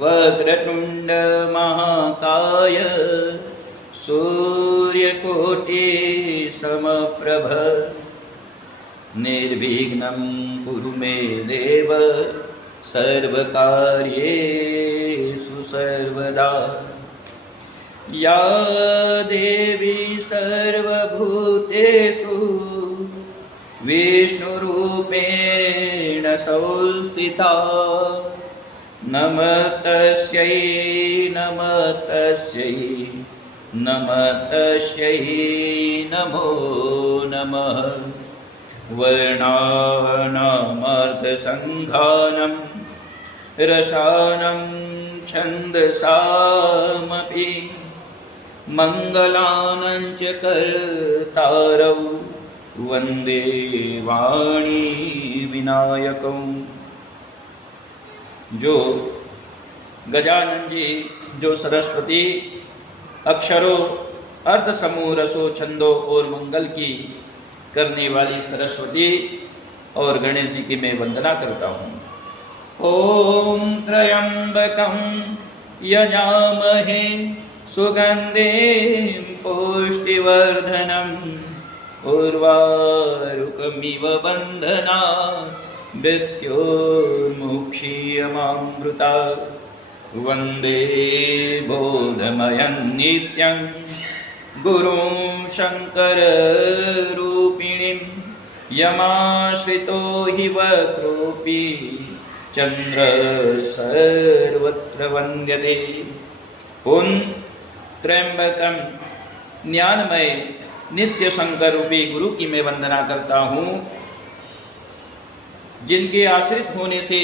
वक्रतुंड महाकाय सूर्यकोटि समप्रभ निर्विघ्नं कुरु मे देव सर्वकार्येषु सर्वदा। या देवी सर्वभूतेषु विष्णुरूपेण संस्थिता नमस्तस्यै नमस्तस्यै नमस्तस्यै नमो नमः। वर्णानामर्थसङ्घानं रसानं छन्दसामपि मङ्गलानं च कर्तारौ वन्दे वाणी विनायकौ। जो गजानन जी, जो सरस्वती अक्षरों अर्थ समूह रसों छंदों और मंगल की करने वाली सरस्वती और गणेश जी की मैं वंदना करता हूँ। ओम त्र्यंबकं यजामहे सुगंधिं पुष्टिवर्धनम् उर्वारुकमिव बन्धनात् मृत्योर्मुक्षीयमामृता। वन्दे बोधमयं नित्यं गुरुं शङ्कररूपिणीं यमाश्रितो हि वक्रोऽपि चन्द्र सर्वत्र वन्द्यते। उन त्र्यंबकम ज्ञानमय नित्य शंकर रूपी गुरु की मैं वंदना करता हूँ, जिनके आश्रित होने से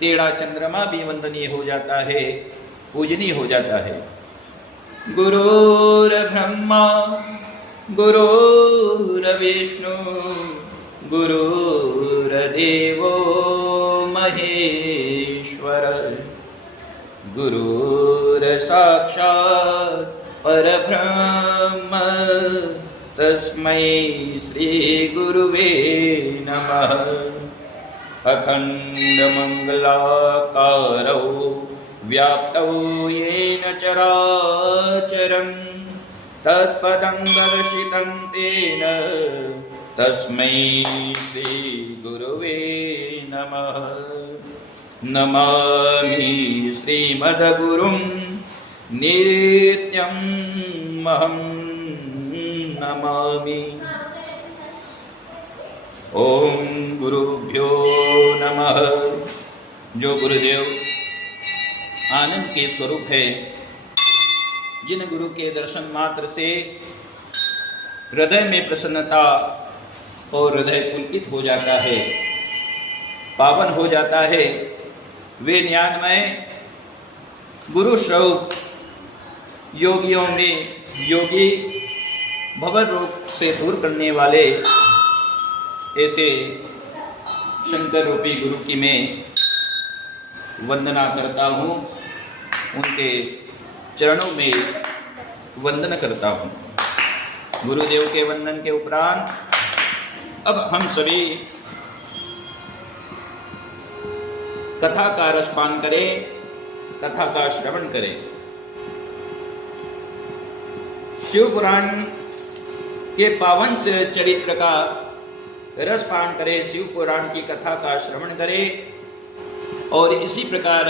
टेढ़ा चंद्रमा भी वंदनीय हो जाता है, पूजनीय हो जाता है। गुरुर्ब्रह्मा गुरुर्विष्णु गुरुर्देवो महेश्वर गुरुर्साक्षात् परब्रह्म तस्मै श्री गुरुवे नमः। अखण्डमङ्गलाकारौ व्याप्तौ येन चराचरं तत्पदं दर्शितं तेन तस्मै श्री गुरुवे नमः। नमामि श्रीमद्गुरुं नित्यं महं नमामि। ओम गुरुभ्यो नमः। जो गुरुदेव आनंद के स्वरूप है, जिन गुरु के दर्शन मात्र से हृदय में प्रसन्नता और हृदय पुलकित हो जाता है, पावन हो जाता है, वे ज्ञानमय गुरु स्वरूप योगियों में योगी भवन रोग से दूर करने वाले ऐसे शंकर रूपी गुरु की मैं वंदना करता हूँ, उनके चरणों में वंदन करता हूँ। गुरुदेव के वंदन के उपरांत अब हम सभी कथा का रसपान करें, कथा का श्रवण करें। शिव पुराण के पावन चरित्र का रसपान करें, शिव पुराण की कथा का श्रवण करें और इसी प्रकार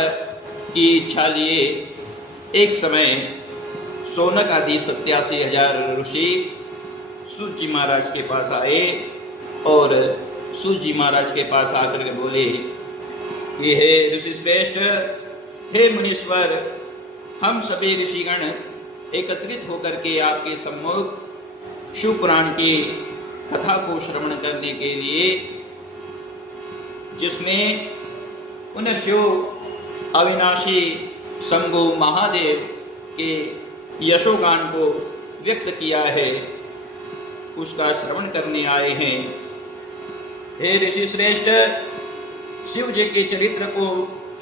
की इच्छा लिए एक समय सोनक आदि 87,000 ऋषि सूत जी महाराज के पास आए और सूत जी महाराज के पास आकर के बोले कि हे ऋषि श्रेष्ठ, हे मुनीश्वर, हम सभी ऋषिगण एकत्रित होकर के आपके सम्मुख शिव पुराण की कथा को श्रवण करने के लिए, जिसमें उन शिव अविनाशी शंभु महादेव के यशोगान को व्यक्त किया है, उसका श्रवण करने आए हैं। हे ऋषि श्रेष्ठ, शिव जी के चरित्र को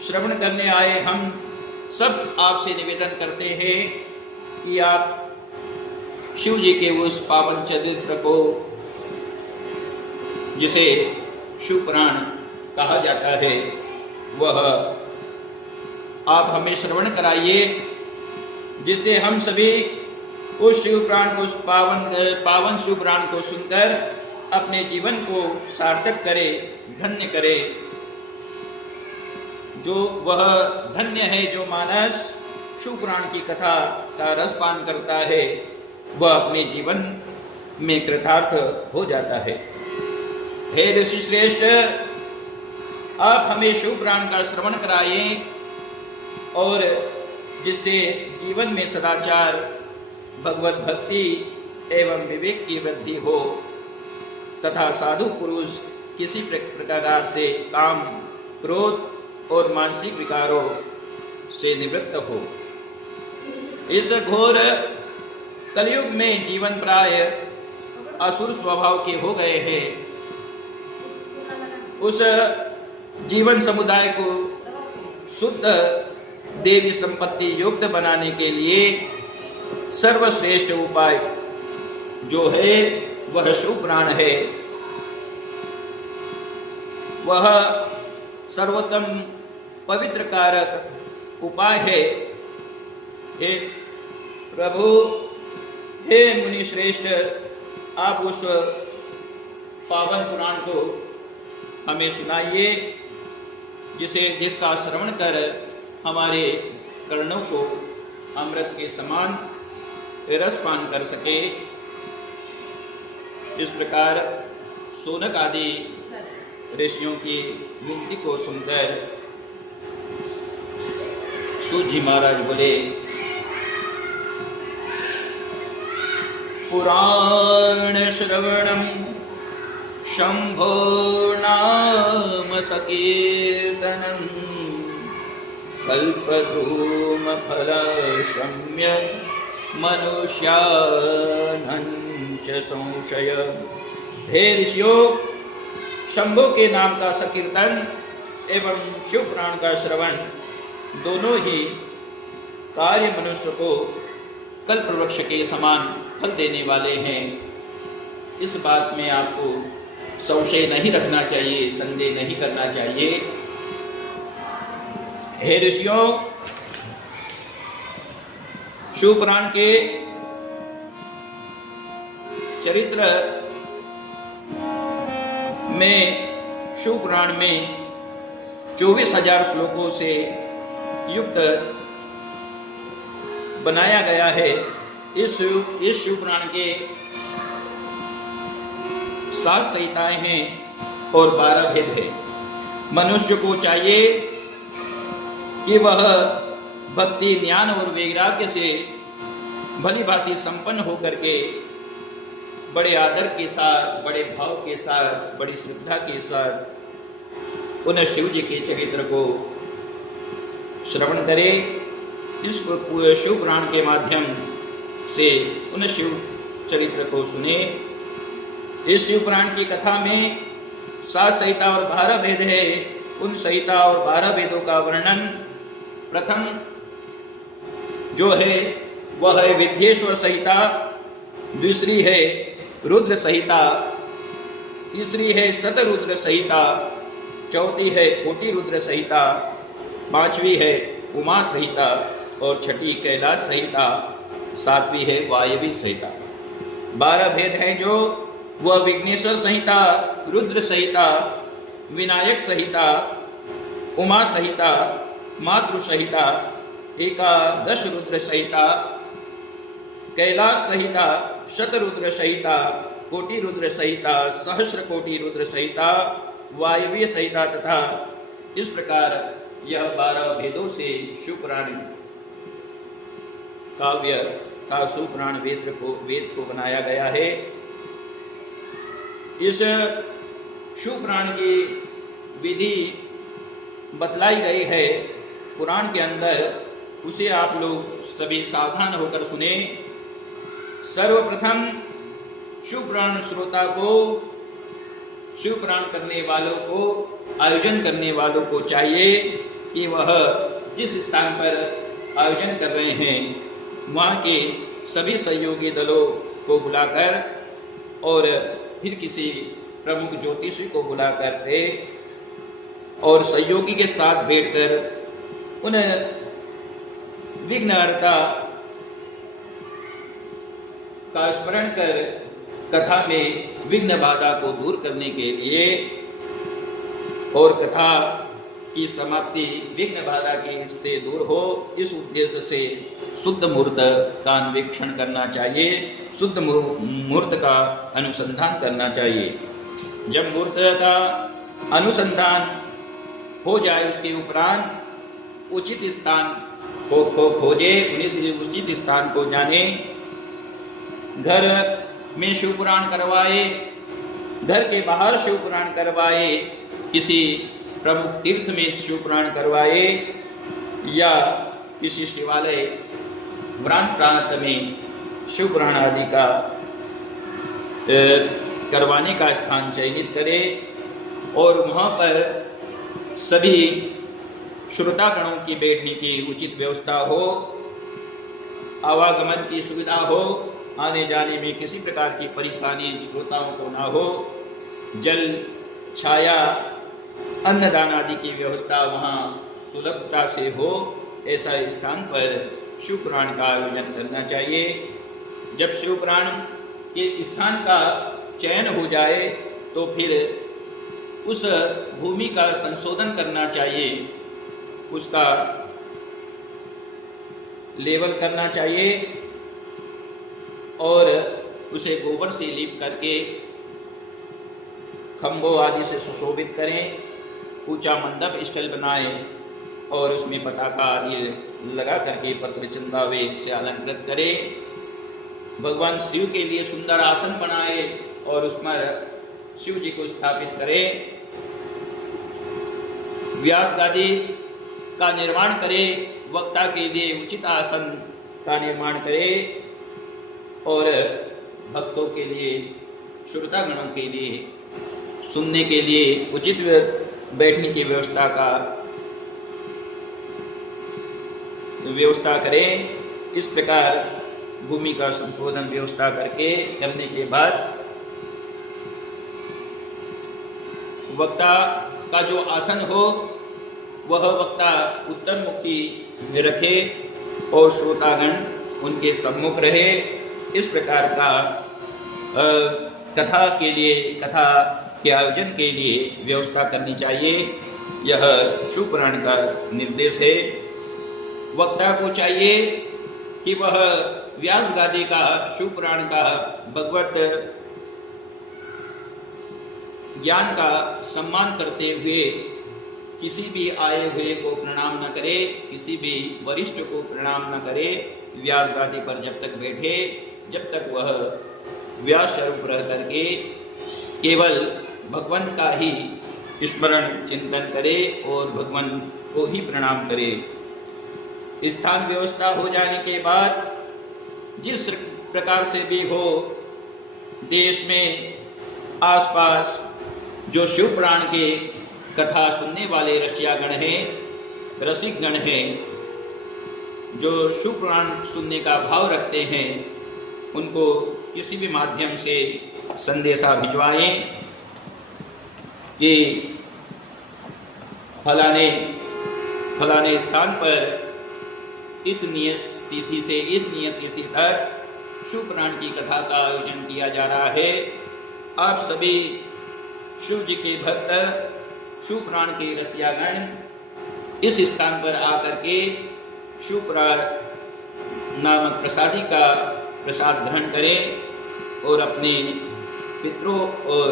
श्रवण करने आए हम सब आपसे निवेदन करते हैं कि आप शिव जी के उस पावन चरित्र को, जिसे शिव पुराण कहा जाता है, वह आप हमें श्रवण कराइए, जिससे हम सभी उस शिव पुराण को पावन शिव पुराण को सुनकर अपने जीवन को सार्थक करे, धन्य करे। जो वह धन्य है जो मानस शिव पुराण की कथा का रसपान करता है, वह अपने जीवन में कृतार्थ हो जाता है। हे ऋषि श्रेष्ठ, आप हमें शिव पुराण का श्रवण कराएं और जिससे जीवन में सदाचार, भगवत भक्ति एवं विवेक की वृद्धि हो तथा साधु पुरुष किसी प्रकार से काम, क्रोध और मानसिक विकारों से निवृत्त हो। इस घोर कलयुग में जीवन प्राय असुर स्वभाव के हो गए हैं। उस जीवन समुदाय को शुद्ध देवी संपत्ति युक्त बनाने के लिए सर्वश्रेष्ठ उपाय जो है वह शिव पुराण है। वह सर्वोत्तम पवित्र कारक उपाय है। हे प्रभु, हे मुनि श्रेष्ठ, आप उस पावन पुराण को हमें सुनाइए, जिसका श्रवण कर हमारे कर्णों को अमृत के समान रसपान कर सके। इस प्रकार शौनक आदि ऋषियों की विनती को सुनकर सूत जी महाराज बोले, पुराण श्रवणम शंभो नाम सकीर्तनम कल्पधूम फल शम्य मनुष्यानंच संशय। हे ऋषियों, शंभो के नाम का संकीर्तन एवं शिव पुराण का श्रवण दोनों ही कार्य मनुष्य को कल्प वृक्ष के समान फल देने वाले हैं। इस बात में आपको संशय नहीं रखना चाहिए, संदेह नहीं करना चाहिए। हे ऋषियों, शिव पुराण के चरित्र में, शिव पुराण में 24,000 श्लोकों से युक्त बनाया गया है। इस शिव पुराण के 7 संहिताएं हैं और 12 भेद हैं। मनुष्य को चाहिए कि वह भक्ति, ज्ञान और वैराग्य से भली भांति संपन्न होकर के बड़े आदर के साथ, बड़े भाव के साथ, बड़ी श्रद्धा के साथ उन शिव जी के चरित्र को श्रवण करे। इस शिव पुराण के माध्यम से उन शिव चरित्र को सुने। इस शिव पुराण की कथा में 7 संहिता और 12 भेद है। उन संहिता और 12 भेदों का वर्णन प्रथम जो है वह है विद्येश्वर संहिता, दूसरी है रुद्र संहिता, तीसरी है शतरुद्र संहिता, चौथी है कोटि रुद्र संहिता, 5वीं है उमा संहिता और 6ठी कैलाश संहिता, 7वीं है वायवी संहिता। 12 भेद हैं जो वह विघ्नेश्वर संहिता, रुद्र संहिता, विनायक संहिता, उमा संहिता, मातृ संहिता, एकादश रुद्र संहिता, कैलाश संहिता, शतरुद्र संहिता, कोटि रुद्र संहिता, सहस्र कोटि रुद्र संहिता, वायवीय संहिता तथा इस प्रकार यह 12 भेदों से शिव पुराण काव्य का शिव पुराण वेद को बनाया गया है। इस शिव पुराण की विधि बतलाई गई है पुराण के अंदर, उसे आप लोग सभी सावधान होकर सुने। सर्वप्रथम शिव पुराण श्रोता को, शिव पुराण करने वालों को, आयोजन करने वालों को चाहिए कि वह जिस स्थान पर आयोजन कर रहे हैं वहाँ के सभी सहयोगी दलों को बुलाकर और फिर किसी प्रमुख ज्योतिषी को बुलाकर और सहयोगी के साथ बैठकर उन विघ्नहर्ता का स्मरण कर कथा में विघ्न बाधा को दूर करने के लिए और कथा की समाप्ति विघ्न बाधा की से दूर हो, इस उद्देश्य से शुद्ध मुहूर्त का अन्वेषण करना चाहिए, शुद्ध मुहूर्त का अनुसंधान करना चाहिए। जब मुहूर्त का अनुसंधान हो जाए उसके उपरांत उचित स्थान को खोजे, उचित स्थान को जाने, घर में शिव पुराण करवाए, घर के बाहर शिव पुराण करवाए, किसी प्रमुख तीर्थ में शिव पुराण करवाए या किसी शिवालय प्रांत में शिव पुराण आदि का करवाने का स्थान चयनित करे और वहाँ पर सभी श्रोतागणों की बैठने की उचित व्यवस्था हो, आवागमन की सुविधा हो, आने जाने में किसी प्रकार की परेशानी श्रोताओं को ना हो, जल छाया अन्नदान आदि की व्यवस्था वहाँ सुलभता से हो, ऐसा स्थान पर शिव पुराण का आयोजन करना चाहिए। जब शिव पुराण के स्थान का चयन हो जाए तो फिर उस भूमि का संशोधन करना चाहिए, उसका लेवल करना चाहिए और उसे गोबर से लीप करके खंभों आदि से सुशोभित करें, ऊंचा मंडप स्थल बनाएं और उसमें पताका आदि लगा करके पत्र चंदावे से अलंकृत करें। भगवान शिव के लिए सुंदर आसन बनाए और उस पर शिव जी को स्थापित करें। व्यास गादी का निर्माण करें, वक्ता के लिए उचित आसन का निर्माण करें और भक्तों के लिए, श्रोतागणों के लिए सुनने के लिए उचित बैठने की व्यवस्था करें। इस प्रकार भूमि का संशोधन व्यवस्था करने के बाद वक्ता का जो आसन हो वह वक्ता उत्तर मुखी में रखे और श्रोतागण उनके सम्मुख रहे। इस प्रकार का कथा के आयोजन के लिए व्यवस्था करनी चाहिए। यह शिव पुराण का निर्देश है। वक्ता को चाहिए कि वह व्यास गादी का, शिव पुराण का, भगवत ज्ञान का सम्मान करते हुए किसी भी आए हुए को प्रणाम न करे, किसी भी वरिष्ठ को प्रणाम न करे। व्यास गादी पर जब तक बैठे, जब तक वह व्यास स्वरूप रह करके केवल भगवान का ही स्मरण चिंतन करे और भगवान को ही प्रणाम करे। स्थान व्यवस्था हो जाने के बाद जिस प्रकार से भी हो, देश में आसपास जो शिव पुराण के कथा सुनने वाले रसियागण हैं, रसिकगण हैं, जो शिव पुराण सुनने का भाव रखते हैं, उनको किसी भी माध्यम से संदेशा भिजवाएं कि फलाने स्थान पर इतनी तिथि से इस नियत तिथि तक शिव पुराण की कथा का आयोजन किया जा रहा है। आप सभी शिव जी के भक्त, शिव पुराण के रसियागण इस स्थान पर आकर के शिव पुराण नामक प्रसादी का प्रसाद ग्रहण करें और अपने पितरों और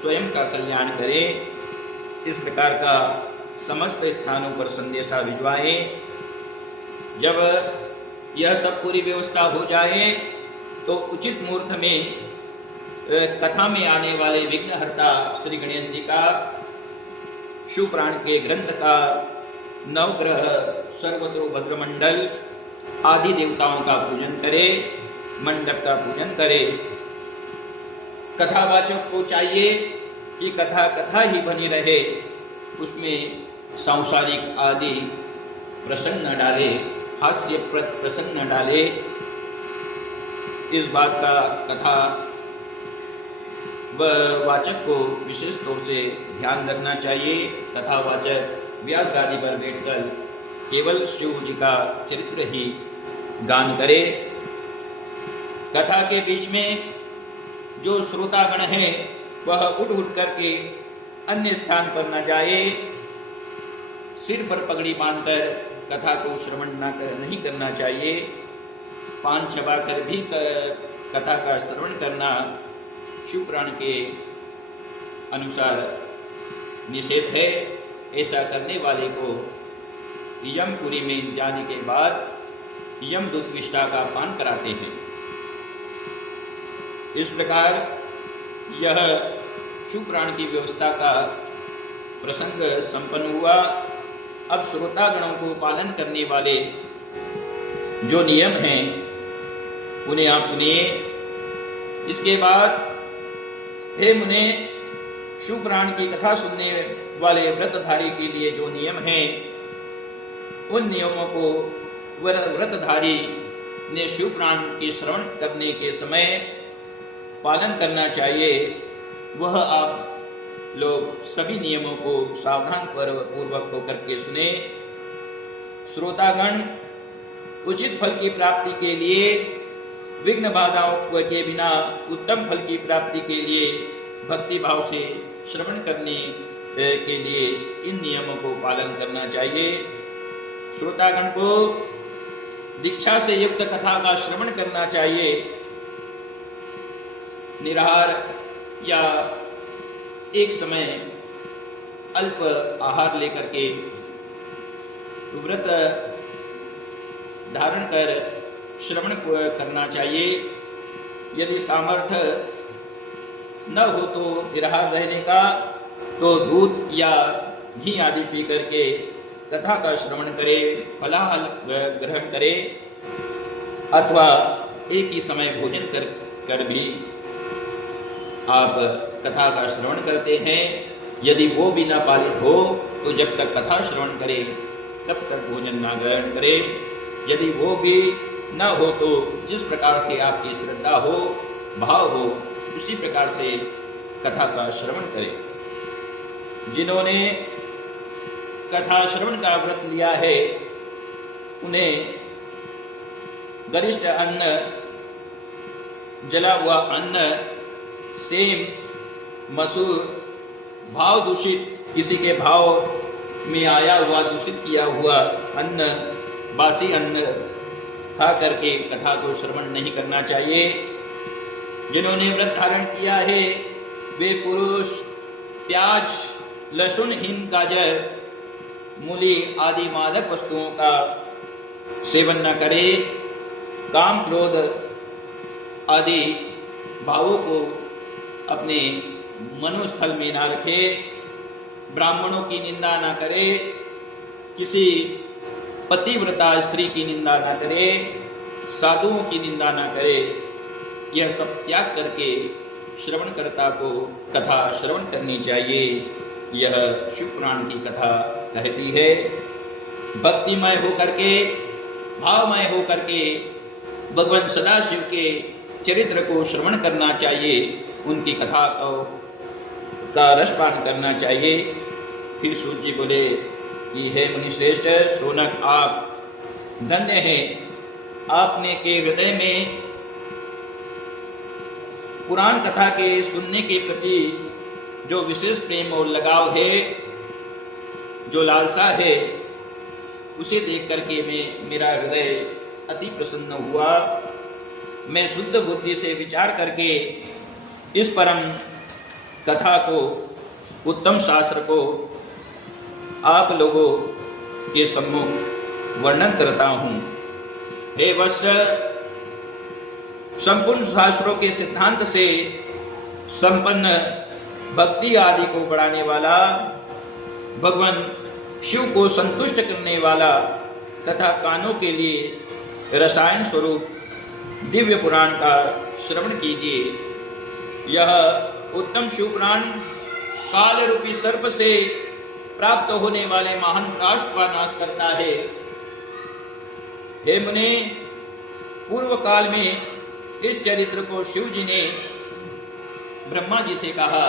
स्वयं का कल्याण करें। इस प्रकार का समस्त स्थानों पर संदेशा भिजवाएं। जब यह सब पूरी व्यवस्था हो जाए तो उचित मुहूर्त में कथा में आने वाले विघ्नहर्ता श्री गणेश जी का, शिव पुराण के ग्रंथ का, नवग्रह, सर्वतो भद्रमंडल आदि देवताओं का पूजन करे, मंडप का पूजन करे। कथावाचक को चाहिए कि कथा ही बनी रहे, उसमें सांसारिक आदि प्रसंग न डाले, हास्यप्रद प्रसंग न डाले। इस बात का कथा वाचक को विशेष तौर से ध्यान रखना चाहिए। कथावाचक व्यास गादी पर बैठकर केवल शिव जी का चरित्र ही गान करे। कथा के बीच में जो श्रोतागण है वह उठ उठ करके अन्य स्थान पर न जाए, सिर पर पगड़ी बांधकर कथा को श्रवण नहीं करना चाहिए। पान चबाकर भी कथा का श्रवण करना शिव पुराण के अनुसार निषेध है। ऐसा करने वाले को यमपुरी में जाने के बाद यमदूत विष्ठा का पान कराते हैं। इस प्रकार यह शिव पुराण की व्यवस्था का प्रसंग संपन्न हुआ। अब श्रोतागणों को पालन करने वाले जो नियम हैं उन्हें आप सुनिए। इसके बाद हे मुने, शिव पुराण की कथा सुनने वाले व्रतधारी के लिए जो नियम हैं उन नियमों को व्रतधारी ने शिव पुराण के श्रवण करने के समय पालन करना चाहिए। वह आप लोग सभी नियमों को सावधान पूर्वक होकर के सुने। श्रोतागण उचित फल की प्राप्ति के लिए, विघ्न बाधाओं के बिना उत्तम फल की प्राप्ति के लिए भक्ति भाव से श्रवण करने के लिए इन नियमों को पालन करना चाहिए। श्रोतागण को दीक्षा से युक्त कथा का श्रवण करना चाहिए। निराहार या एक समय अल्प आहार लेकर के व्रत धारण कर श्रवण करना चाहिए। यदि सामर्थ्य न हो तो निराहार रहने का, तो दूध या घी आदि पी करके कथा का श्रवण करे, फलाहार ग्रहण करे, अथवा एक ही समय भोजन कर भी आप कथा का श्रवण करते हैं। यदि वो भी न पालित हो तो जब तक कथा श्रवण करे तब तक भोजन ना ग्रहण करे। यदि वो भी न हो तो जिस प्रकार से आपकी श्रद्धा हो, भाव हो, उसी प्रकार से कथा का श्रवण करें। जिन्होंने कथा श्रवण का व्रत लिया है उन्हें गरिष्ठ अन्न, जला हुआ अन्न, सेम, मसूर, भाव दूषित, किसी के भाव में आया हुआ दूषित किया हुआ अन्न, बासी अन्न खा करके कथा को श्रवण नहीं करना चाहिए। जिन्होंने व्रत धारण किया है वे पुरुष प्याज, लहसुन, हिंग, गाजर, मूली आदि मादक वस्तुओं का सेवन न करे। काम, क्रोध आदि भावों को अपने मनोस्थल में ना रखे। ब्राह्मणों की निंदा ना करे, किसी पतिव्रता स्त्री की निंदा ना करे, साधुओं की निंदा ना करे। यह सब त्याग करके श्रवणकर्ता को कथा श्रवण करनी चाहिए। यह शिव पुराण की कथा कहती है। भक्तिमय होकर के, भावमय होकर के भगवान सदाशिव के चरित्र को श्रवण करना चाहिए, उनकी कथा का रसपान करना चाहिए। फिर सूत जी बोले कि हे मुनिश्रेष्ठ, सोनक आप धन्य हैं, आपने के हृदय में पुराण कथा के सुनने के प्रति जो विशेष प्रेम और लगाव है, जो लालसा है, उसे देख करके मेरा हृदय अति प्रसन्न हुआ। मैं शुद्ध बुद्धि से विचार करके इस परम कथा को, उत्तम शास्त्र को आप लोगों के सम्मुख वर्णन करता हूँ। हे वत्स, संपूर्ण शास्त्रों के सिद्धांत से संपन्न, भक्ति आदि को बढ़ाने वाला, भगवान शिव को संतुष्ट करने वाला तथा कानों के लिए रसायन स्वरूप दिव्य पुराण का श्रवण कीजिए। यह उत्तम शिव पुराण काल रूपी सर्प से प्राप्त होने वाले महान राष्ट्र का नाश करता है। हे मुने, पूर्व काल में इस चरित्र को शिव जी ने ब्रह्मा जी से कहा।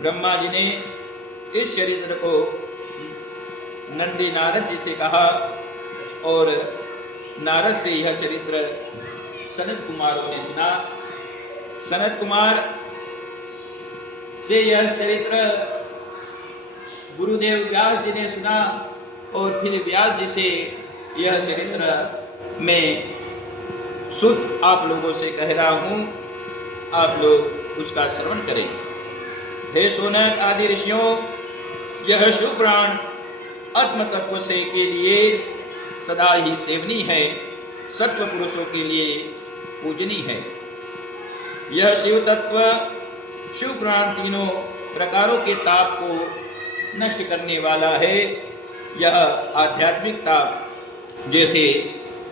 ब्रह्मा जी ने इस चरित्र को नंदी नारद जी से कहा और नारद से यह चरित्र सनत कुमारों ने सुना। सनत कुमार से यह चरित्र गुरुदेव व्यास जी ने सुना और फिर व्यास जी से यह चरित्र मैं शुद्ध आप लोगों से कह रहा हूं, आप लोग उसका श्रवण करें। हे सोनक आदि ऋषियों, यह शिव पुराण आत्म तत्व से के लिए सदा ही सेवनी है, सत्व पुरुषों के लिए पूजनी है। यह शिव तत्व शिव पुराण तीनों प्रकारों के ताप को नष्ट करने वाला है। यह आध्यात्मिक ताप जैसे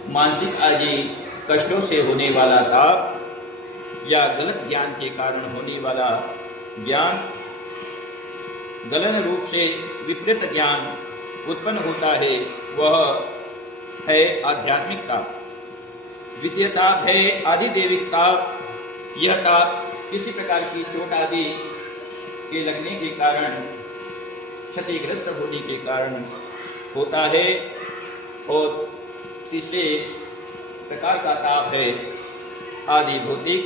मानसिक आदि कष्टों से होने वाला ताप या गलत ज्ञान के कारण होने वाला ज्ञान, गलन रूप से विपरीत ज्ञान उत्पन्न होता है, वह है आध्यात्मिक ताप। द्वितीय ताप है आधिदैविक ताप। यह ताप किसी प्रकार की चोट आदि के लगने के कारण, क्षतिग्रस्त होने के कारण होता है। और तीसरे प्रकार का ताप है आदि भौतिक।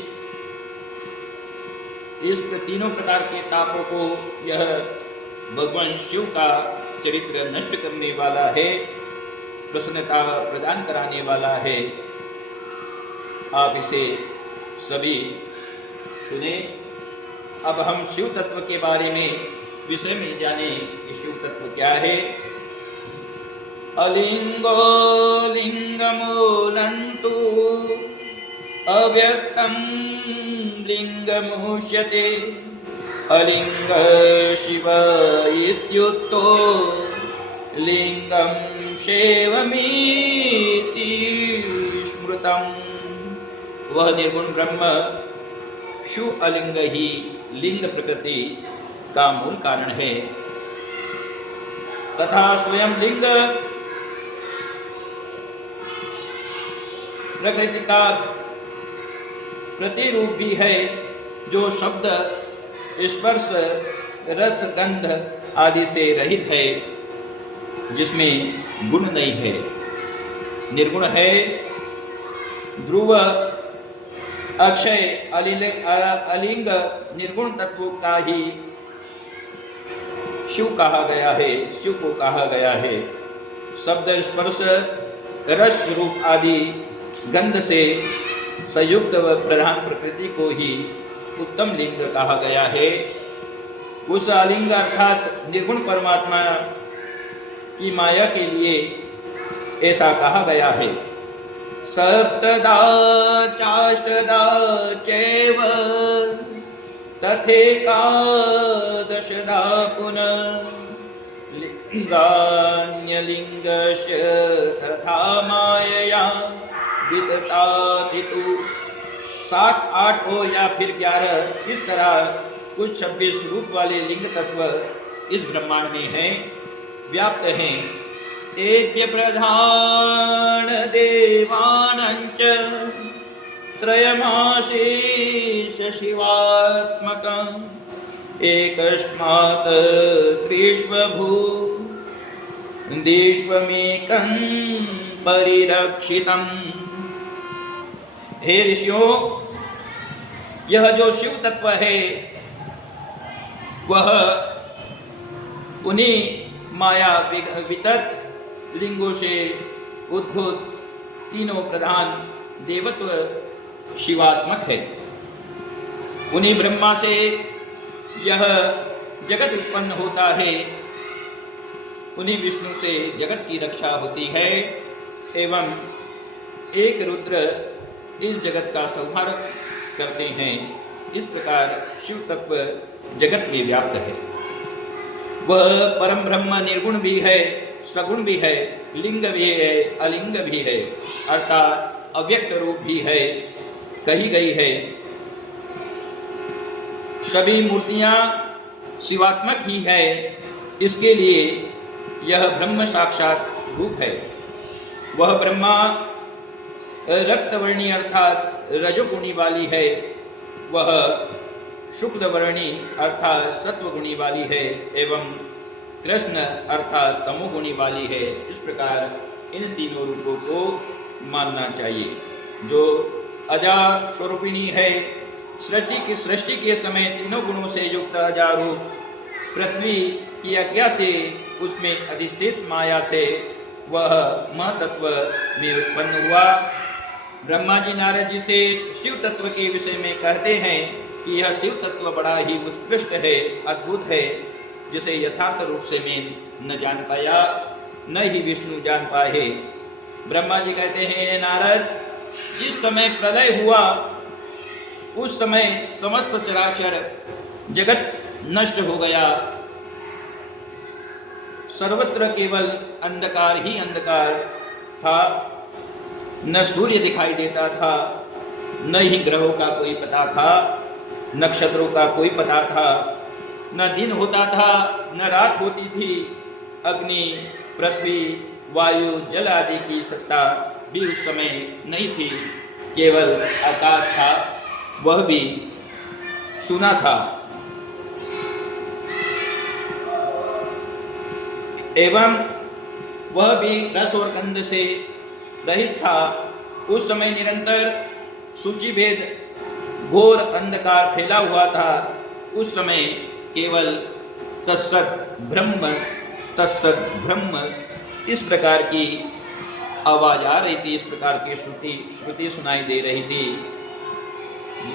इस तीनों प्रकार के तापों को यह भगवान शिव का चरित्र नष्ट करने वाला है, प्रसन्नता प्रदान कराने वाला है। आप इसे सभी सुने। अब हम शिव तत्व के बारे में विषय में जाने कि शिव तत्व क्या है। अलिंगो लिंगमूलंतु अव्यक्तं लिंगमुच्यते अलिंग शिव इत्युक्तो लिंगम शैवमिति स्मृतम्। वह निर्गुण ब्रह्म शिव अलिंग ही लिंग प्रकृति का मूल कारण है, तथा स्वयं लिंग प्रकृति का प्रतिरूप भी है, जो शब्द स्पर्श रस गंध आदि से रहित है, जिसमें गुण नहीं है, निर्गुण है। ध्रुव अक्षय अलिंग निर्गुण तत्व का ही शिव कहा गया है, शिव को कहा गया है। शब्द स्पर्श रस रूप आदि गंध से संयुक्त व प्रधान प्रकृति को ही उत्तम लिंग कहा गया है। उस अलिंग अर्थात निर्गुण परमात्मा की माया के लिए ऐसा कहा गया है। सप्तदा चाष्टदा चैव तथेकादशदा पुनः लिंगान्यलिंगस्य तथा मायया विदतातितु। 7, 8 हो या फिर 11, इस तरह कुछ 26 रूप वाले लिंग तत्व इस ब्रह्मांड में हैं, व्याप्त हैं। तेभ्य प्रधान देवानंच त्रयमाशीष शिवात्मकम् एकस्मात् त्रिष्वभू दिष्वमेकं परिरक्षितम्। हे ऋषियों, यह जो शिव तत्व है वह उन्हीं माया वितत लिंगों से उद्भूत तीनों प्रधान देवत्व शिवात्मक है। उन्हीं ब्रह्मा से यह जगत उत्पन्न होता है, उन्हीं विष्णु से जगत की रक्षा होती है, एवं एक रुद्र इस जगत का संहार करते हैं। इस प्रकार शिव तत्व जगत में व्याप्त है। वह परम ब्रह्म निर्गुण भी है, सगुण भी है, लिंग भी है, अलिंग भी है, अर्थात अव्यक्त रूप भी है, कही गई है। सभी मूर्तियां शिवात्मक ही है, इसके लिए यह ब्रह्म साक्षात रूप है। वह ब्रह्मा रक्तवर्णी अर्थात रजोगुणी वाली है, वह शुक्ल वर्णी अर्थात सत्वगुणी वाली है, एवं कृष्ण अर्थात तमोगुणी वाली है। इस प्रकार इन तीनों रूपों को मानना चाहिए। जो अजा स्वरूपिणी है, सृष्टि के समय तीनों गुणों से युक्त अजा रूप पृथ्वी की आज्ञा से उसमें अधिष्ठित माया से वह महतत्व में उत्पन्न हुआ। ब्रह्मा जी नारद जी से शिव तत्व के विषय में कहते हैं कि यह शिव तत्व बड़ा ही उत्कृष्ट है, अद्भुत है, जिसे यथार्थ रूप से मैं न जान पाया, न ही विष्णु जान पाए। ब्रह्मा जी कहते हैं, नारद, जिस समय प्रलय हुआ उस समय समस्त चराचर जगत नष्ट हो गया। सर्वत्र केवल अंधकार ही अंधकार था। न सूर्य दिखाई देता था, न ही ग्रहों का कोई पता था, नक्षत्रों का कोई पता था, न दिन होता था न रात होती थी। अग्नि, पृथ्वी, वायु, जल आदि की सत्ता भी उस समय नहीं थी। केवल आकाश था, वह भी सुना था। एवं वह भी रस और गंध से रहित था। उस समय निरंतर सूचि भेद घोर अंधकार फैला हुआ था। उस समय केवल तत्सत ब्रह्म, तत्सत ब्रह्म, इस प्रकार की आवाज आ रही थी, इस प्रकार की श्रुति सुनाई दे रही थी।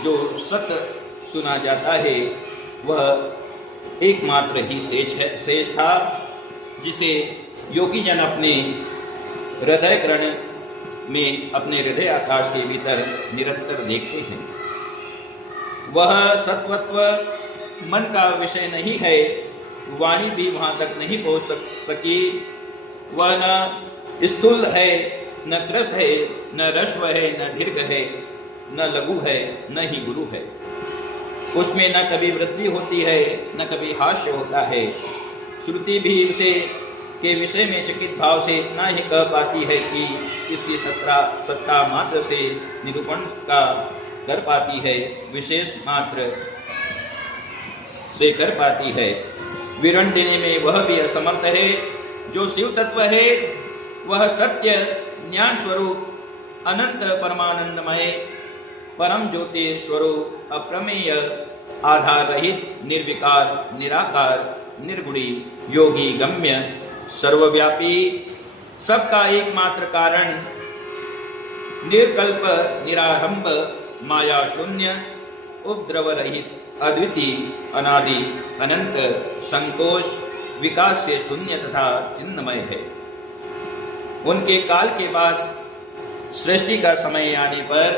जो सत्य सुना जाता है वह एकमात्र ही शेष था, जिसे योगी जन अपने हृदय कर्ण में, अपने हृदय आकाश के भीतर निरंतर देखते हैं। वह सत्वत्व मन का विषय नहीं है। वाणी भी वहां तक नहीं पहुंच सकी। वह न स्थूल है, न कृश है, न रश्व है, न दीर्घ है, न लघु है, न ही गुरु है। उसमें न कभी वृद्धि होती है, न कभी हास्य होता है। श्रुति भी इसे के विषय में चकित भाव से इतना ही कह पाती है कि इसकी सत्ता मात्र से निरूपण का कर पाती है, विशेष मात्र से कर पाती है। विवरण देने में वह भी असमर्थ है। जो शिव तत्व है वह सत्य ज्ञान स्वरूप, अनंत परमानंदमय, परम ज्योति स्वरूप, अप्रमेय, आधार रहित, निर्विकार, निराकार, निर्गुणी, योगी, गम्य, सर्वव्यापी, सबका एकमात्र कारण, निर्कल्प, निरारंभ, माया शून्य, उपद्रव रहित, अद्वितीय, अनादि, अनंत, संकोच, विकास से शून्य तथा चिन्मय है। उनके काल के बाद सृष्टि का समय आने पर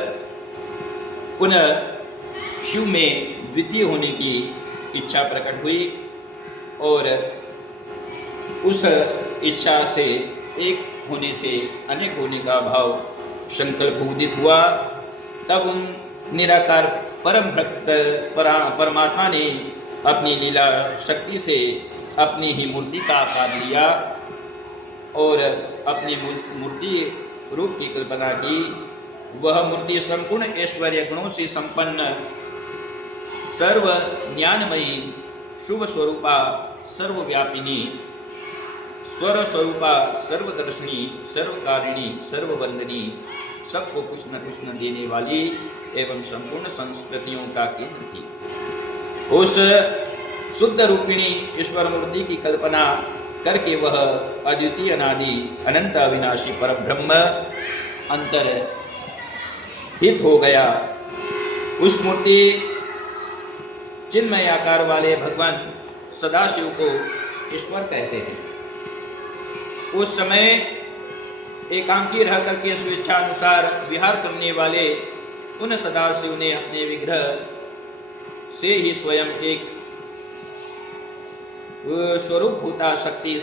पुनः शिव में द्वितीय होने की इच्छा प्रकट हुई और उस इच्छा से एक होने से अनेक होने का भाव संकल्प उदित हुआ। तब उन निराकार परम भक्त परमात्मा ने अपनी लीला शक्ति से अपनी ही मूर्ति का आकार लिया और अपनी मूर्ति रूप की कल्पना की। वह मूर्ति संपूर्ण ऐश्वर्य गुणों से संपन्न, सर्व ज्ञानमयी, शुभ स्वरूपा, सर्वव्यापिनी, स्वर स्वरूपा, सर्वदर्शनी, सर्वकारिणी, सर्ववंदनी, सबको कुछ न कुछ न देने वाली एवं संपूर्ण संस्कृतियों का केंद्र थी। उस शुद्ध रूपिणी ईश्वर मूर्ति की कल्पना करके वह अद्वितीय, अनादि, अनंत, अविनाशी परब्रह्म अंतर हित हो गया। उस मूर्ति चिन्मय आकार वाले भगवान सदाशिव को ईश्वर कहते हैं। उस समय एकांकी रह करके स्वेच्छानुसार विहार करने वाले उन सदाशिव ने अपने विग्रह से ही स्वयं एक स्वरूप भूता शक्ति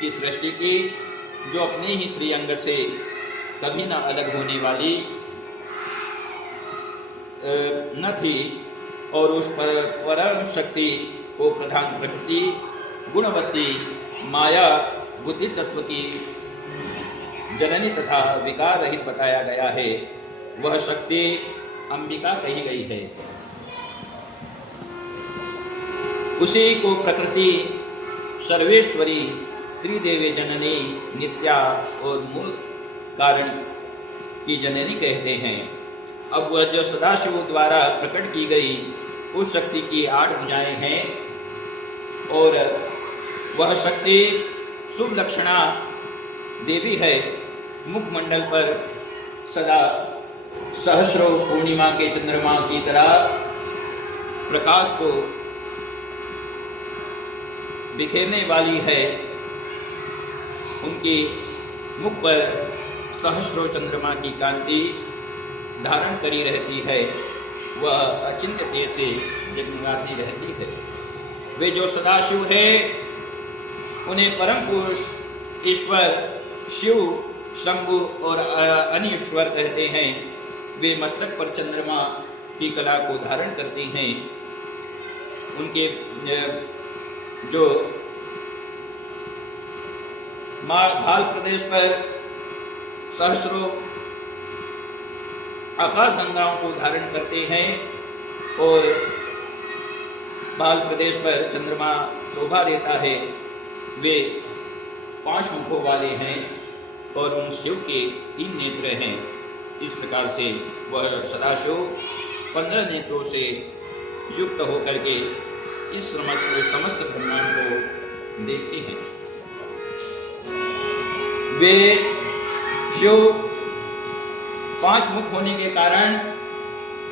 की सृष्टि की, जो अपने ही श्री अंग से कभी न अलग होने वाली न थी, और उस परम शक्ति को प्रधान प्रकृति, गुणवती, माया, बुद्धि तत्व की जननी तथा विकार रहित बताया गया है। वह शक्ति अंबिका कही गई है। उसी को प्रकृति सर्वेश्वरी त्रिदेवी जननी नित्या और मूल कारण की जननी कहते हैं। अब वह जो सदाशिव द्वारा प्रकट की गई उस शक्ति की 8 भुजाएं हैं और वह शक्ति शुभ लक्षणा देवी है। मुखमंडल पर सदा सहस्रों पूर्णिमा के चंद्रमा की तरह प्रकाश को बिखेरने वाली है। उनकी मुख पर सहस्रों चंद्रमा की कांति धारण करी रहती है। वह अचिंत्य तेज से जगमगाती रहती है। वे जो सदाशिव है उन्हें परम पुरुष ईश्वर शिव शंभु और अनीश्वर कहते हैं। वे मस्तक पर चंद्रमा की कला को धारण करते हैं। उनके जो भाल प्रदेश पर सहस्रों आकाश गंगाओं को धारण करते हैं और भाल प्रदेश पर चंद्रमा शोभा देता है। वे 5 मुखों वाले हैं और उन शिव के 3 नेत्र हैं। इस प्रकार से वह सदाशिव 15 नेत्रों से युक्त होकर के इस समस्त ब्रह्मांड को देखते हैं। वे शिव 5 मुख होने के कारण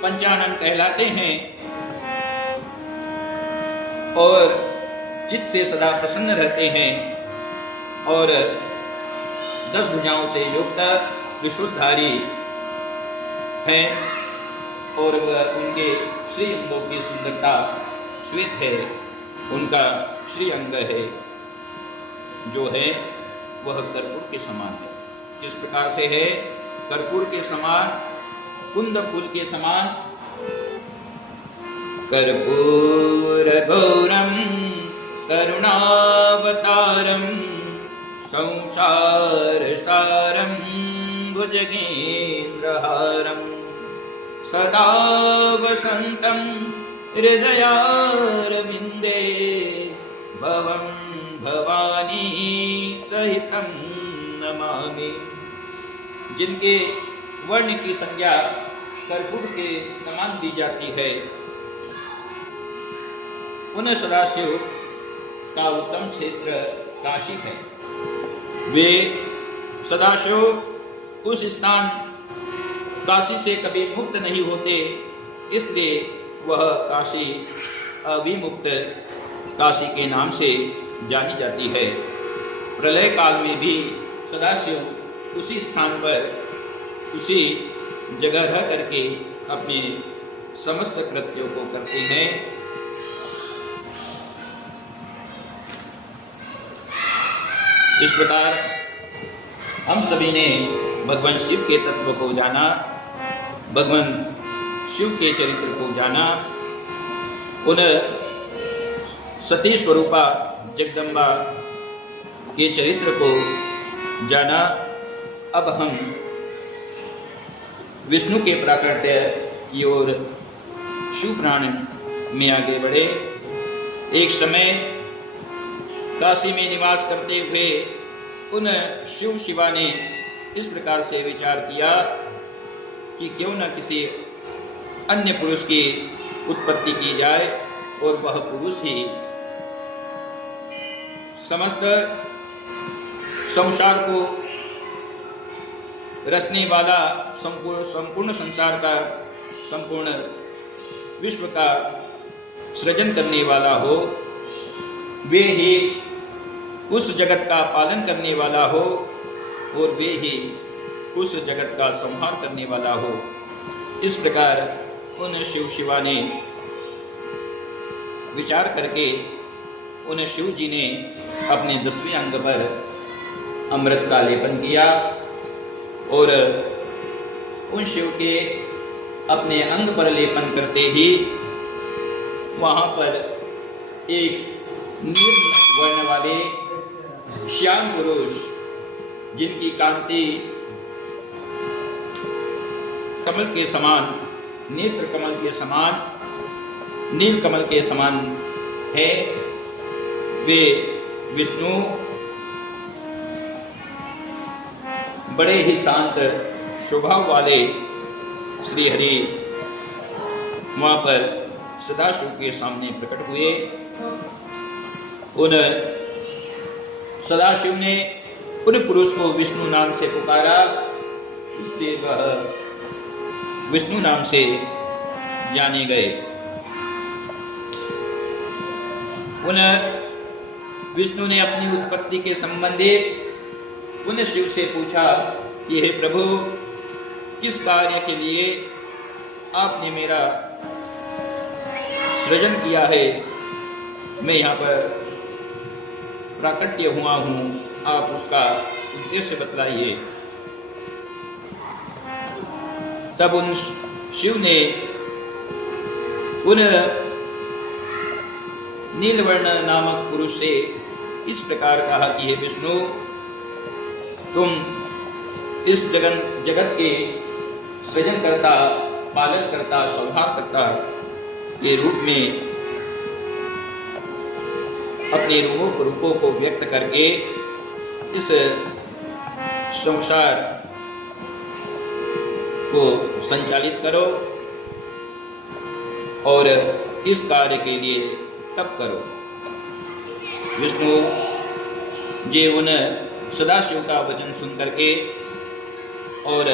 पंचानन कहलाते हैं और चित्त से सदा प्रसन्न रहते हैं और 10 भुजाओं से युक्त त्रिशूलधारी हैं और वह उनके श्री अंगों की सुंदरता श्वेत है। उनका श्री अंग है जो है वह कर्पूर के समान है। इस प्रकार से है कर्पूर के समान, कुंद फूल के समान। कर्पूर गौरम करुणावतारम संसार सारम भुजगेन्द्रहारम सदा वसंतम हृदयारविंदे भवं भवानी सहितं नमामि। जिनके वर्ण की संज्ञा कर्पूर के समान दी जाती है उन सदाशिव का उत्तम क्षेत्र काशी है। वे सदाशिव उस स्थान काशी से कभी मुक्त नहीं होते, इसलिए वह काशी अविमुक्त काशी के नाम से जानी जाती है। प्रलय काल में भी सदाशिव उसी स्थान पर उसी जगह रह करके अपने समस्त कृत्यों को करते हैं। इस प्रकार हम सभी ने भगवान शिव के तत्व को जाना, भगवान शिव के चरित्र को जाना, उन सती स्वरूपा जगदम्बा के चरित्र को जाना। अब हम विष्णु के प्राकट्य की ओर शिव पुराण में आगे बढ़े। एक समय काशी में निवास करते हुए उन शिव शिवा ने इस प्रकार से विचार किया कि क्यों न किसी अन्य पुरुष की उत्पत्ति की जाए और वह पुरुष ही समस्त संसार को रचने वाला, संपूर्ण संसार का, संपूर्ण विश्व का सृजन करने वाला हो, वे ही उस जगत का पालन करने वाला हो और वे ही उस जगत का संहार करने वाला हो। इस प्रकार उन शिव शिवा ने विचार करके उन शिव जी ने अपने 10वें अंग पर अमृत का लेपन किया और उन शिव के अपने अंग पर लेपन करते ही वहाँ पर एक नील वर्ण वाले श्याम पुरुष जिनकी कांति कमल के समान, नेत्र कमल के समान, नील कमल के समान है, वे विष्णु बड़े ही शांत स्वभाव वाले श्री हरि वहां पर सदाशिव के सामने प्रकट हुए। उन सदाशिव ने उन पुरुष को विष्णु नाम से पुकारा, इसलिए वह विष्णु नाम से जाने गए। उन विष्णु ने अपनी उत्पत्ति के संबंधित उन शिव से पूछा कि हे प्रभु, किस कार्य के लिए आपने मेरा सृजन किया है? मैं यहाँ पर प्राकट्य हुआ हूँ, आप उसका उद्देश्य बतलाइए। तब उन शिव ने उन नीलवर्ण नामक पुरुष से इस प्रकार कहा कि हे विष्णु, तुम इस जगत के सृजन करता, पालन करता, संहार करता के रूप में अपने रूपों को व्यक्त करके इस संसार को संचालित करो और इस कार्य के लिए तप करो। विष्णु जी उन सदाशिव का वचन सुन करके और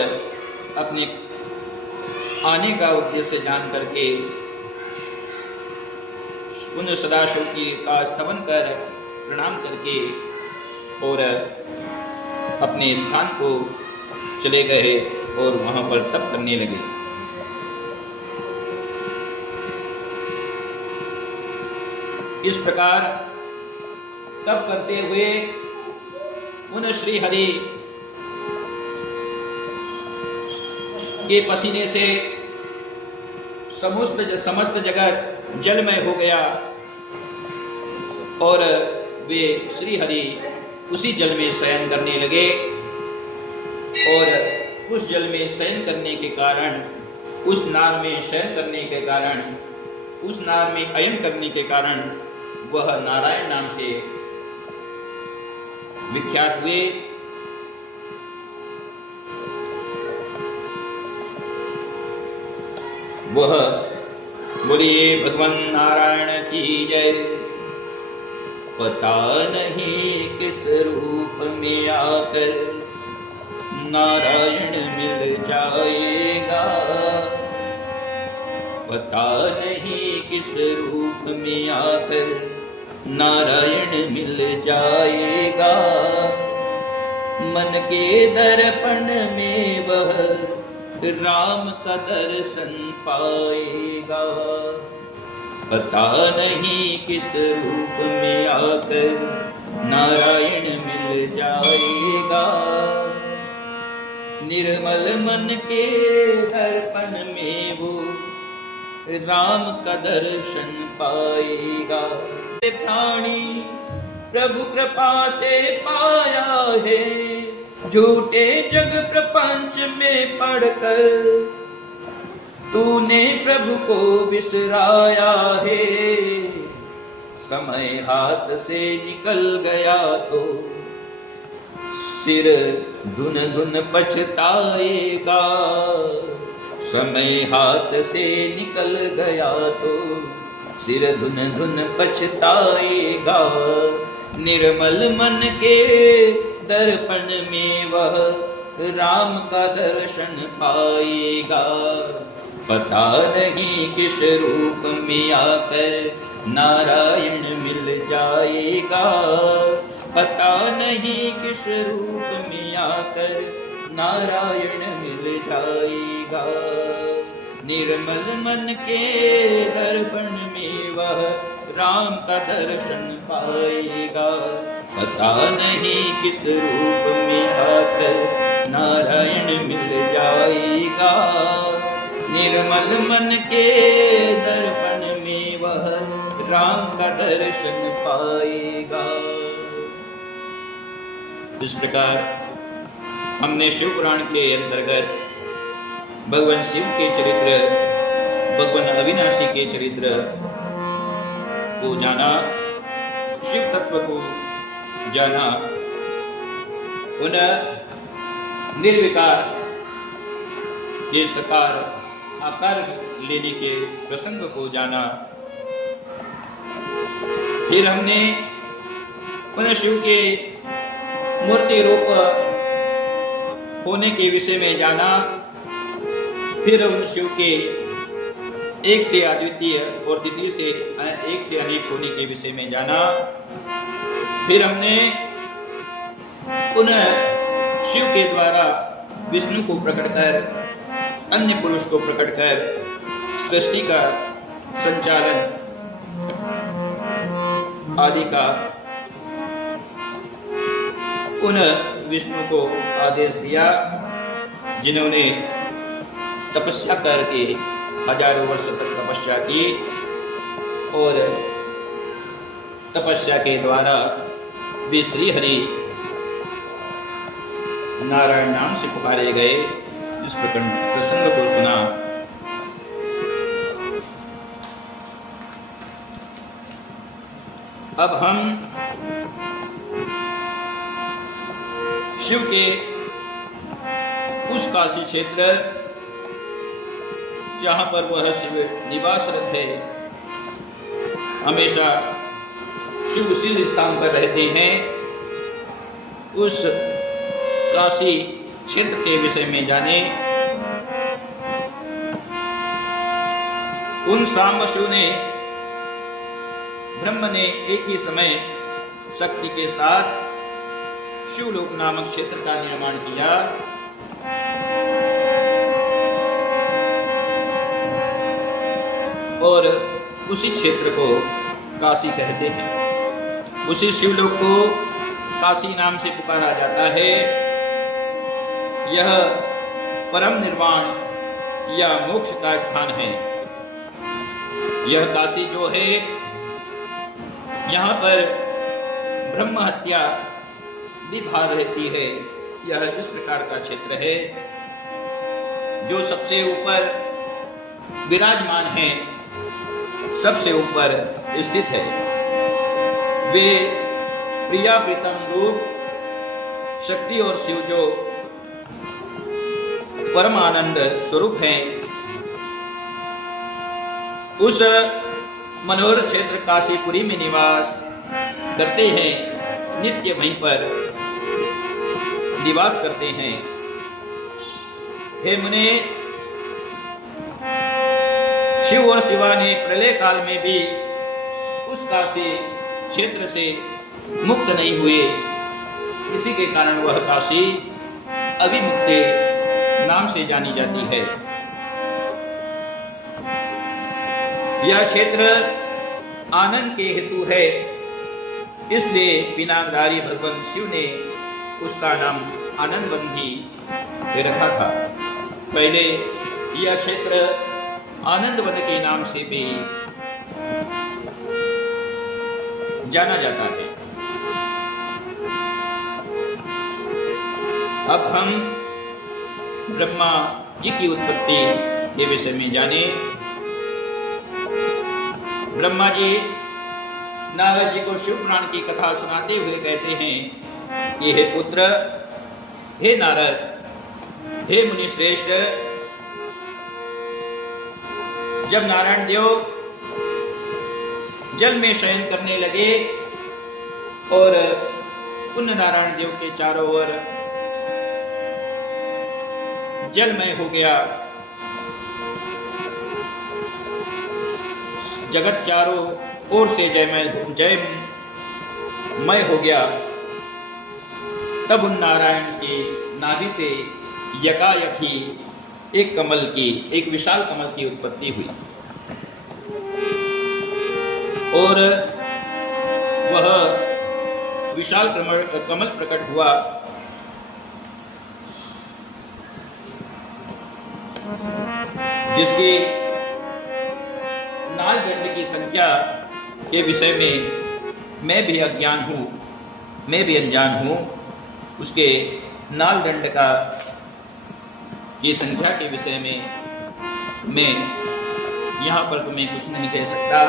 अपने आने का उद्देश्य जान करके उन सदाशिव की का स्तवन कर प्रणाम करके और अपने स्थान को चले गए और वहां पर तप करने लगे। इस प्रकार तप करते हुए उन श्री हरि के पसीने से समस्त जगत जलमय हो गया और वे श्री हरि उसी जल में शयन करने लगे और उस जल में शयन करने के कारण, उस नार में शयन करने के कारण, उस नार में अयन करने के कारण वह नारायण नाम से विख्यात हुए। वह बोलिए भगवान नारायण की जय। पता नहीं किस रूप में आकर नारायण मिल जाएगा, पता नहीं किस रूप में आकर नारायण मिल जाएगा। मन के दर्पण में वह राम का दर्शन पाएगा, पता नहीं किस रूप में आकर नारायण मिल जाएगा। निर्मल मन के दर्पण में वो राम का दर्शन पाएगा। प्राणी प्रभु कृपा से पाया है, झूठे जग प्रपंच में पढ़कर तूने प्रभु को बिसराया है। समय हाथ से निकल गया तो सिर धुन धुन पछताएगा, समय हाथ से निकल गया तो सिर धुन धुन पछताएगा। निर्मल मन के दर्पण में वह राम का दर्शन पाएगा, पता नहीं किस रूप में आकर नारायण मिल जाएगा, पता नहीं किस रूप में आकर नारायण मिल जाएगा। निर्मल मन के दर्पण में वह राम का दर्शन पाएगा, पता नहीं किस रूप में आकर नारायण मिल जाएगा। निर्मल मन के दर्पण में वह राम का दर्शन पाएगा। इस प्रकार हमने शिव पुराण के अंतर्गत भगवान शिव के चरित्र, भगवान अविनाशी के चरित्र को जाना, शिव तत्व को जाना, उन निर्विकार के साकार आकार लेने के प्रसंग को जाना। फिर हमने उन शिव के मूर्ति रूप होने के विषय में जाना। फिर उन शिव के एक से अद्वितीय और द्वितीय से एक से अनेक होने के विषय में जाना। फिर हमने उन शिव के द्वारा विष्णु को प्रकट कर, अन्य पुरुष को प्रकट कर सृष्टि का संचालन आदि का उन विष्णु को आदेश दिया, जिन्होंने तपस्या करके हजारों वर्ष तक तपस्या की और तपस्या के द्वारा वे श्री हरि नारायण नाम से पुकारे गए। इस प्रसंग को सुना। अब हम शिव के उस काशी क्षेत्र जहां पर वह शिव निवासरत है, हमेशा शिव उसी स्थान पर रहते हैं, उस काशी क्षेत्र के विषय में जाने। उन सांब शिव ने, ब्रह्म ने एक ही समय शक्ति के साथ शिवलोक नामक क्षेत्र का निर्माण किया। और उसी क्षेत्र को काशी कहते हैं। उसी शिवलोक को काशी नाम से पुकारा जाता है। यह परम निर्वाण या मोक्ष का स्थान है। यह काशी जो है, यहाँ पर ब्रह्म हत्या भी भार रहती है। यह इस प्रकार का क्षेत्र है जो सबसे ऊपर विराजमान है, सबसे ऊपर स्थित है। वे प्रिया प्रीतम रूप शक्ति और शिव जो परम आनंद स्वरूप हैं, उस मनोहर क्षेत्र काशीपुरी में निवास करते हैं, नित्य वहीं पर निवास करते हैं। हे मुने, शिव और शिवा ने प्रलय काल में भी उस काशी क्षेत्र से मुक्त नहीं हुए। इसी के कारण वह काशी अभिमुक्ते नाम से जानी जाती है। यह क्षेत्र आनंद के हेतु है, इसलिए पिनाकधारी भगवान शिव ने उसका नाम आनंद वन भी दे रखा था। पहले यह क्षेत्र आनंद वन के नाम से भी जाना जाता है। अब हम ब्रह्मा जी की उत्पत्ति के विषय में जाने। ब्रह्मा जी नारद जी को शिव पुराण की कथा सुनाते हुए कहते हैं कि हे पुत्र, हे नारद, हे मुनि श्रेष्ठ, जब नारायण देव जल में शयन करने लगे और उन नारायण देव के चारों ओर जलमय हो गया, जगत चारों ओर से जयमय हो गया, तब उन नारायण की नाभि से यकायक ही एक विशाल कमल की उत्पत्ति हुई और वह विशाल कमल प्रकट हुआ। जिसकी नाल दंड की संख्या के विषय में मैं भी अज्ञान हूँ, मैं भी अनजान हूँ। उसके नाल दंड का की संख्या के विषय में मैं यहाँ पर तुम्हें कुछ नहीं कह सकता।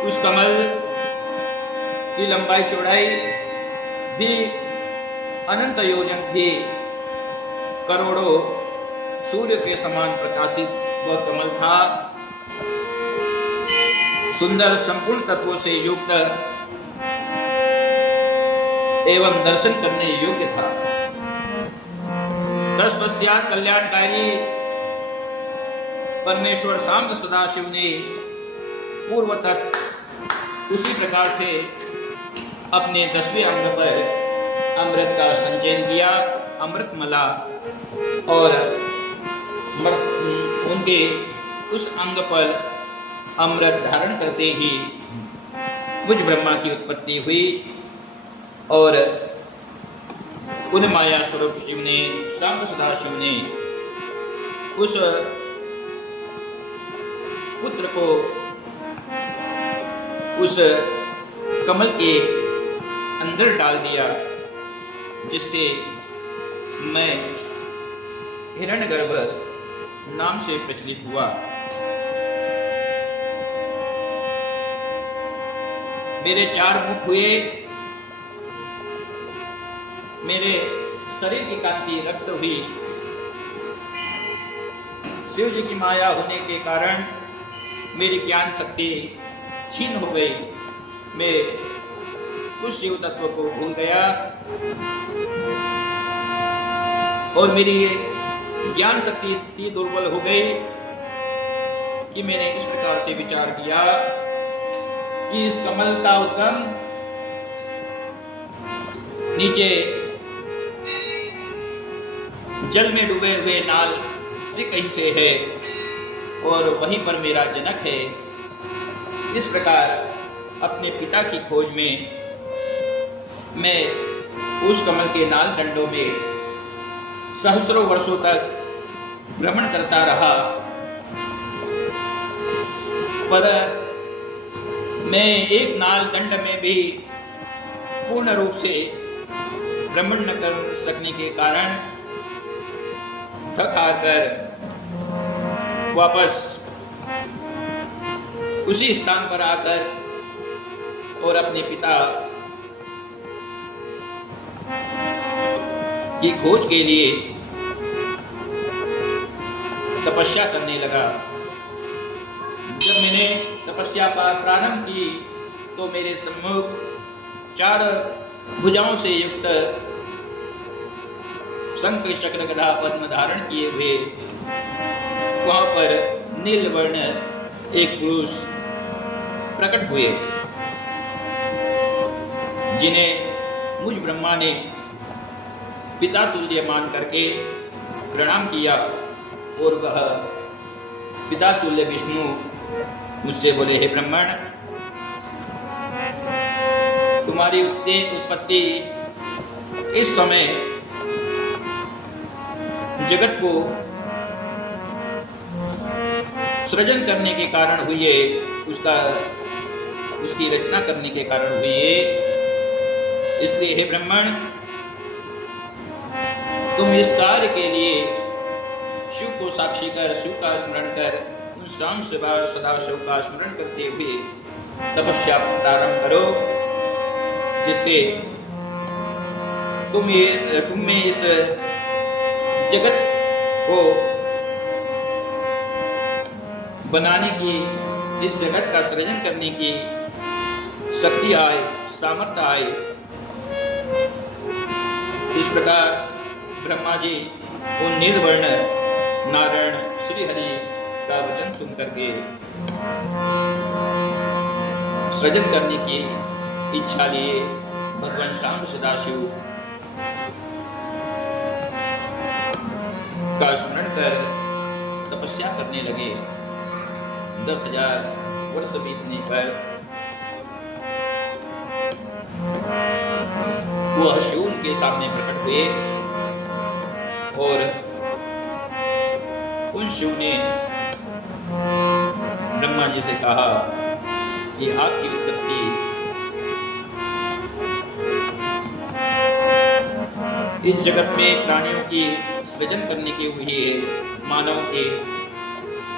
उस कमल की लंबाई चौड़ाई भी अनंत योजन थी, करोड़ों सूर्य के समान प्रकाशित वह कमल था। सुंदर संपूर्ण तत्वों से युक्त एवं दर्शन करने योग्य था। तत्पश्चात कल्याणकारी परमेश्वर शाम सदाशिव ने पूर्व तक उसी प्रकार से अपने 10वें अंग पर अमृत का संचयन किया, अमृतमला, और उनके उस अंग पर अमृत धारण करते ही मुझ ब्रह्मा की उत्पत्ति हुई और उन माया स्वरूप शिव ने, शांब सदाशिव ने उस पुत्र को उस कमल के अंदर डाल दिया, जिससे मैं हिरण्यगर्भ नाम से प्रचलित हुआ। मेरे 4 मुख हुए, मेरे शरीर की कांति रक्त हुई। शिव जी की माया होने के कारण मेरी ज्ञान शक्ति क्षीण हो गई। मैं उस शिव तत्व को भूल गया और मेरी ज्ञान शक्ति इतनी दुर्बल हो गई कि मैंने इस प्रकार से विचार किया कि इस कमल का उद्गम नीचे जल में डूबे हुए नाल से कहीं से है और वहीं पर मेरा जनक है। इस प्रकार अपने पिता की खोज में मैं उस कमल के नाल दंडों में सहस्रों वर्षों तक भ्रमण करता रहा, पर मैं एक नाल दंड में भी पूर्ण रूप से भ्रमण न कर सकने के कारण थक हार कर वापस उसी स्थान पर आकर और अपने पिता की खोज के लिए तपस्या करने लगा। जब मैंने तपस्या प्रारंभ की तो मेरे सम्मुख 4 भुजाओं से युक्त शंख चक्र गदा पद्म धारण किए हुए वहां पर नीलवर्ण एक पुरुष प्रकट हुए, जिन्हें मुझ ब्रह्मा ने पिता तुल्य मान करके प्रणाम किया और वह पिता तुल्य विष्णु मुझसे बोले, हे ब्राह्मण, तुम्हारी उत्पत्ति इस समय जगत को सृजन करने के कारण हुई है, उसकी रचना करने के कारण हुई है। इसलिए हे ब्राह्मण, तुम इस कार्य के लिए शिव को साक्षी कर, शिव का स्मरण कर, उन शाम सदाशिव का स्मरण करते हुए तपस्या प्रारंभ करो, जिससे तुम में इस जगत को बनाने की, इस जगत का सृजन करने की शक्ति आए, सामर्थ्य आए। इस प्रकार ब्रह्मा जी उन नीलवर्ण नारायण श्री हरि का वचन सुन करके सृजन करने की इच्छा लिए भगवान शाम सदाशिव का स्मरण कर तपस्या करने लगे। 10,000 वर्ष बीतने पर वह शिव के सामने प्रकट हुए और उन शिव ने ब्रह्मा जी से कहा कि आपकी उत्पत्ति इस जगत में प्राणियों की सृजन करने की हुई है, मानव के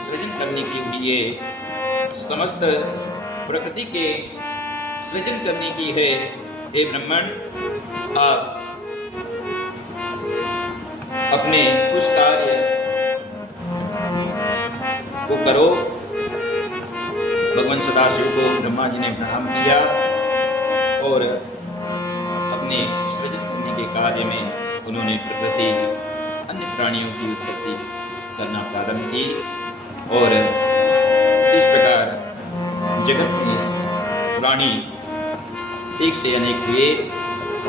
सृजन करने की हुई है, समस्त प्रकृति के सृजन करने की है, हे ब्राह्मण, आप अपने उस कार्य को करो। भगवान सदाशिव को ब्रह्मा जी ने प्रणाम किया और अपने सृजित करने के कार्य में उन्होंने प्रकृति अन्य प्राणियों की उत्पत्ति करना प्रारंभ की और इस प्रकार जगत में प्राणी एक से अनेक हुए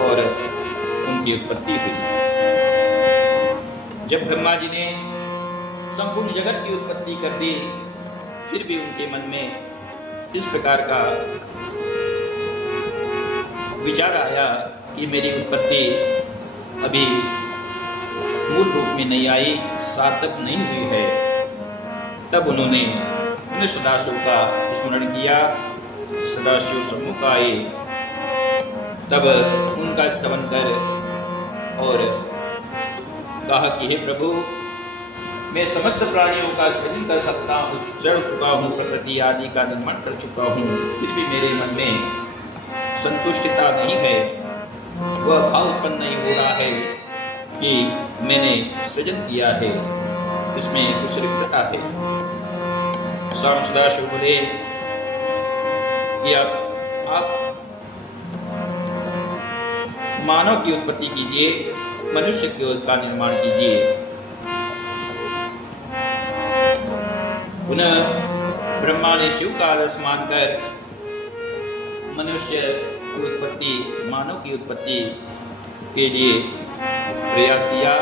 और उनकी उत्पत्ति हुई। जब ब्रह्मा जी ने संपूर्ण जगत की उत्पत्ति कर दी, फिर भी उनके मन में इस प्रकार का विचार आया कि मेरी उत्पत्ति अभी मूल रूप में नहीं आई, सार्थक नहीं हुई है। तब उन्होंने सदाशिव का स्मरण किया, सदाशिव सम्मुख आए, तब उनका स्तवन कर और कहा कि हे प्रभु, मैं समस्त प्राणियों का सृजन कर सकता हूँ, चढ़ चुका हूँ, प्रकृति आदि का निर्माण कर चुका हूँ, फिर भी मेरे मन में संतुष्टता नहीं है, वह भाव उत्पन्न नहीं हो रहा है कि मैंने सृजन किया है, इसमें कुछ रिक्तता है। स्वामी सदाशिव बोले कि आप मानव की उत्पत्ति कीजिए, मनुष्य का निर्माण कीजिए। पुनः ब्रह्मा ने शिव का आदर्श मानकर मनुष्य की उत्पत्ति, मानव की उत्पत्ति के लिए प्रयास किया।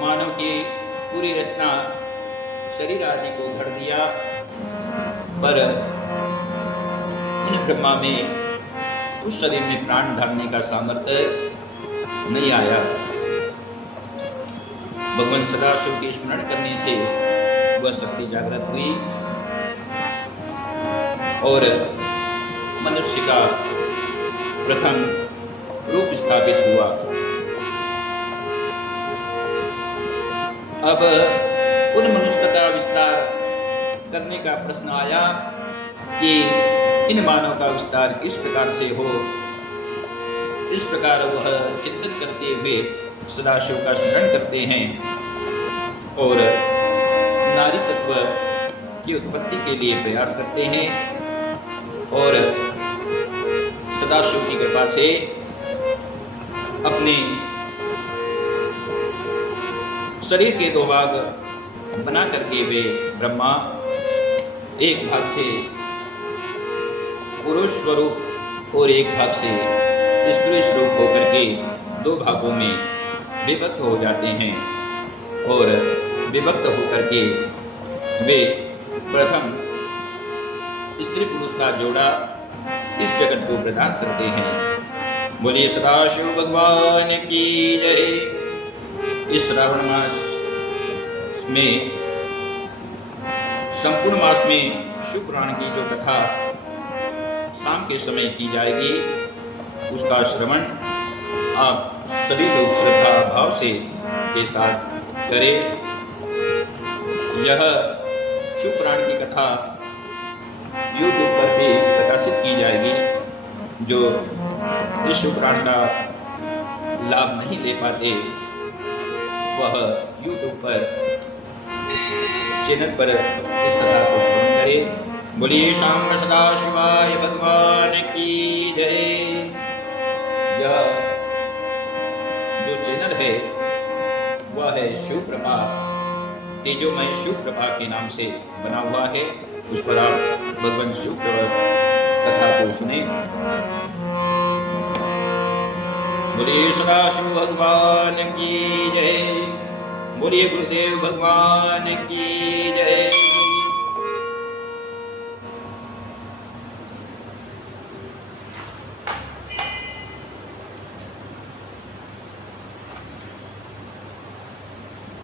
मानव की पूरी रचना शरीर आदि को घड़ दिया, पर उन ब्रह्मा में उस शरीर में प्राण धारने का सामर्थ्य नहीं आया। भगवान सदाशिव के स्मरण करने से वह शक्ति जागृत हुई और मनुष्य का प्रथम रूप स्थापित हुआ। अब उन मनुष्य का विस्तार करने का प्रश्न आया कि इन मानव का विस्तार किस प्रकार से हो। इस प्रकार वह चिंतन करते हुए सदाशिव का स्मरण करते हैं और नारी तत्व की उत्पत्ति के लिए प्रयास करते हैं और सदाशिव की कृपा से अपने शरीर के दो भाग बना करके वे ब्रह्मा एक भाग से पुरुष स्वरूप और एक भाग से स्त्री स्वरूप होकर के दो भागों में विभक्त हो जाते हैं और विभक्त होकर के वे प्रथम स्त्री पुरुष का जोड़ा इस जगत को प्रदान करते हैं। बोलिए सदाशिव भगवान की जय। इस श्रावण मास में, संपूर्ण मास में शिव पुराण की जो कथा शाम के समय की जाएगी, उसका श्रवण आप सभी लोग श्रद्धा भाव से के साथ करें। यह शिव पुराण की कथा YouTube पर भी प्रकाशित की जाएगी। जो इस शिव पुराण का लाभ नहीं ले पाते वह YouTube पर चैनल पर इस कथा को श्रवण करें। बोलिए शाम सदाशिवाय भगवान की जय। यह जो चैनल है वह है शिव प्रभा, तेजोमय शिव प्रभा के नाम से बना हुआ है। उस पर आप भगवान शिव प्रभा कथा को सुने। बोलिए सदाशिव भगवान की जय। बोलिए गुरुदेव भगवान की जय।